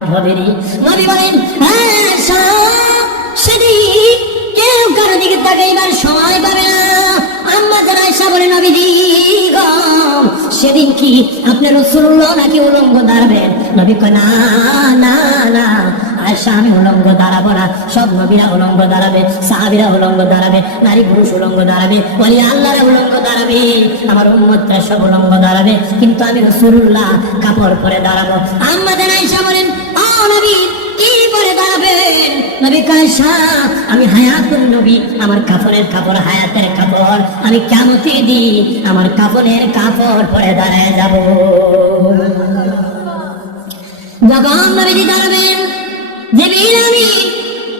নবী বলেন সেদিন কেউ কারো দিকে তাকাইবার সময় পাবে না। আম্মা যারা আয়েশা বলে নবীজি সেদিন কি আপনি রাসূলুল্লাহ নাকি উলঙ্গ দাঁড়াবেন? নবী কয় না না না আয়েশা আমি উলঙ্গ দাঁড়াবো না, সব নবীরা উলঙ্গ দাঁড়াবে, সাহাবীরা উলঙ্গ দাঁড়াবে, নারী পুরুষ উলঙ্গ দাঁড়াবে, ওলি আল্লাহরা উলঙ্গ দাঁড়াবে, আমার উম্মতরা সব উলঙ্গ দাঁড়াবে, কিন্তু আমি রাসূলুল্লাহ কাপড় পরে দাঁড়াবো। আম্মা যারা আয়েশা বলেন ও নবী কি পরে দাঁড়াবেন? নবী কয় আয়েশা আমি হায়াতুন নবী, আমার কাফনের কাপড় হায়াতের কাপড়, আমি কিয়ামতের দিন আমার কাফনের কাপড় পরে দাঁড়ায় যাব। যখন নবীজি দাঁড়াবেন জিবরিল আমিন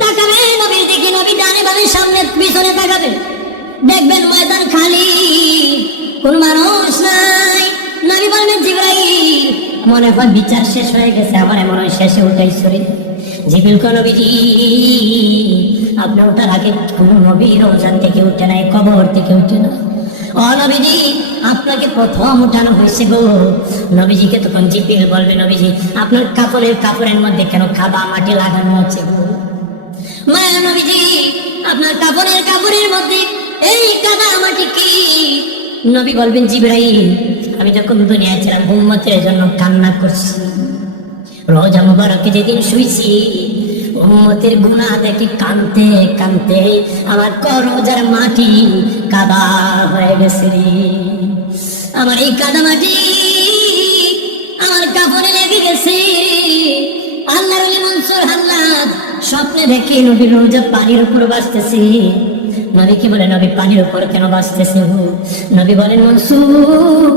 তাকাবে নবীর দিকে, নবী ডানে বামে সামনে পিছনে তাকাবে, দেখবেন ময়দান খালি, কোন মানুষ নাই। নবী বলবেন জিবরাইল মনে হয় বিচার শেষ হয়ে গেছে, আমার মনে হয় শেষে উঠাই সরি। জিবরিল কয় নবীজি আপনি ওঠার আগে কোন নবী রমজান থেকে উঠে নাই, কবর থেকে উঠে না। ও নবীজি আপনাকে প্রথম উঠানো হয়েছে গো। নবীজিকে তখন জিবরিল বলবে নবীজি আপনার কাপড়ের মধ্যে কেন কাদা মাটি লাগানো আছে গো? মায়া নবীজি আপনার কাপড়ের মধ্যে এই কাদা মাটি কি? নবী বলবেন জিবরাইল আমি যখন দুনিয়ায় ছিলাম উম্মতের জন্য কান্না করছি, রোজা মুবারকে যেদিন শুইছি উম্মতের গুনাহ দেখি কানতে কানতে আমার রোজার মাটি কাদা হয়ে গেছে রে। আমার এই কাদা মাটি আমার কাপড়ে লেগে গেছে। আল্লাহর ওলি মনসুর হাল্লাদ স্বপ্নে দেখে নবীর রোজা পানির উপর ভাসতেছে। নবী কি বলে নবী পানির উপর কেন ভাসতেছে? নবী বলেন মনসুর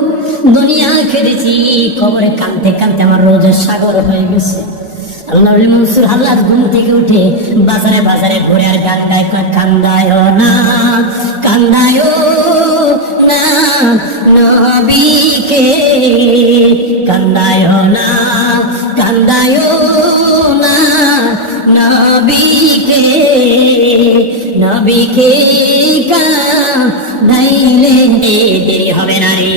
দুনিয়া খেয়েছি, কবরে কানতে কানতে আমার রোজা সাগর হয়ে গেছে। আল্লাহর ওলি মনসুর হাল্লাদ ঘুম থেকে উঠে বাজারে ঘুরে আর গান গায়, কান্দায় না কান্দায় না নবীকে, কান্দায় না কান্দায় না নবীকে, নবীকে কাঁদাইলে দেরি হবে না রে।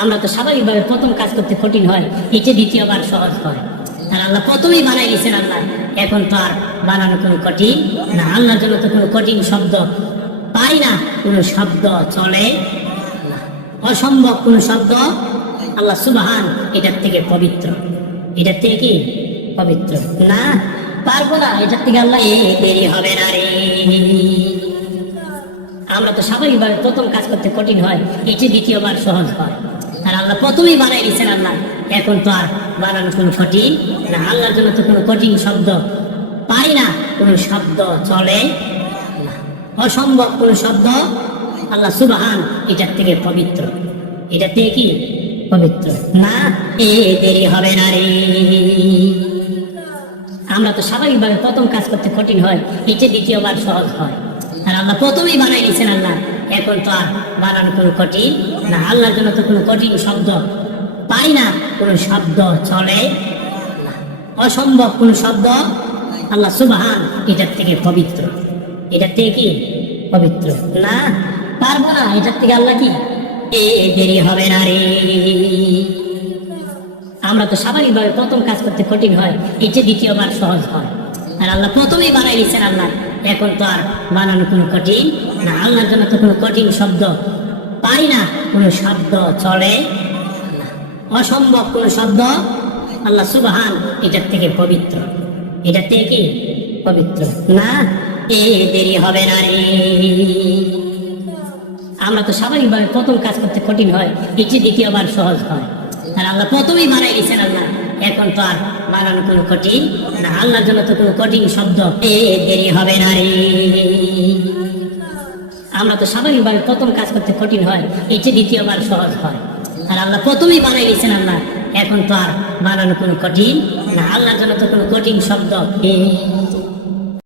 আমরা তো স্বাভাবিকভাবে প্রথম কাজ করতে কঠিন হয়, এটি দ্বিতীয়বার সহজ হয়। আর আল্লাহ প্রথমেই বানাই দিয়েছেন আল্লাহ, এখন তো আর বানানো কোনো কঠিন না। আল্লাহর জন্য তো কোনো কঠিন শব্দ পাই না, কোনো শব্দ চলে না, অসম্ভব কোনো শব্দ। আল্লাহ সুবহান এটার থেকে পবিত্র, এটার থেকে কি পবিত্র না, পারবো না এটার থেকে আল্লাহ দেরি হবে না রে। আমরা তো স্বাভাবিকভাবে প্রথম কাজ করতে কঠিন হয়, এটি দ্বিতীয়বার সহজ হয়। আর আল্লাহ প্রথমেই বানাই দিয়েছেন আল্লাহ, এখন তো আর বানানো কোনো কঠিন না। আল্লাহর জন্য তো কোনো কঠিন শব্দ পাই না, কোনো শব্দ চলে না, অসম্ভব কোনো শব্দ। আল্লাহ সুবহান এটার থেকে পবিত্র, এটার থেকে কি পবিত্র না, দেরি হবে না রে। আমরা তো স্বাভাবিকভাবে প্রথম কাজ করতে কঠিন হয়, এটি দ্বিতীয়বার সহজ হয়। আর আল্লাহ প্রথমেই বানাই দিয়েছেন আল্লাহ, এখন তো আর বানানো কোনো কঠিন না। আল্লাহর জন্য তো কোনো কঠিন শব্দ পাই না, কোনো শব্দ চলে না, অসম্ভব কোনো শব্দ। আল্লাহ সুবহান এটার থেকে পবিত্র, এটার থেকে কি পবিত্র না, পারবো না এটার থেকে আল্লাহ কি দেরি হবে না রে। আমরা তো স্বাভাবিকভাবে প্রথম কাজ করতে কঠিন হয়, এটি দ্বিতীয়বার সহজ হয়। আর আল্লাহ প্রথমেই বানাই দিয়েছেন আল্লাহ, এখন তো আর বানানো কোনো কঠিন না। আল্লাহর জন্য তো কোনো কঠিন শব্দ পাই না, কোনো শব্দ চলে না, অসম্ভব কোনো শব্দ। আল্লাহ সুবহান এটার থেকে পবিত্র, এটার থেকে কি পবিত্র না, দেরি হবে না রে। আমরা তো স্বাভাবিকভাবে প্রথম কাজ করতে কঠিন হয়, এটি দ্বিতীয়বার সহজ হয়। আর আল্লাহ প্রথমেই বানাই দিয়েছেন আল্লাহ, এখন তো আর বানানো কোনো কঠিন না। আল্লাহর জন্য তো কোনো কঠিন শব্দ দেরি হবে না রে। আমরা তো স্বাভাবিকভাবে প্রথম কাজ করতে কঠিন হয়, এটি দ্বিতীয়বার সহজ হয়। আর আল্লাহ প্রথমেই বানাই দিয়েছেন আল্লাহ, এখন তো আর বানানো কোনো কঠিন না। আল্লাহর জন্য তো কোনো কঠিন শব্দ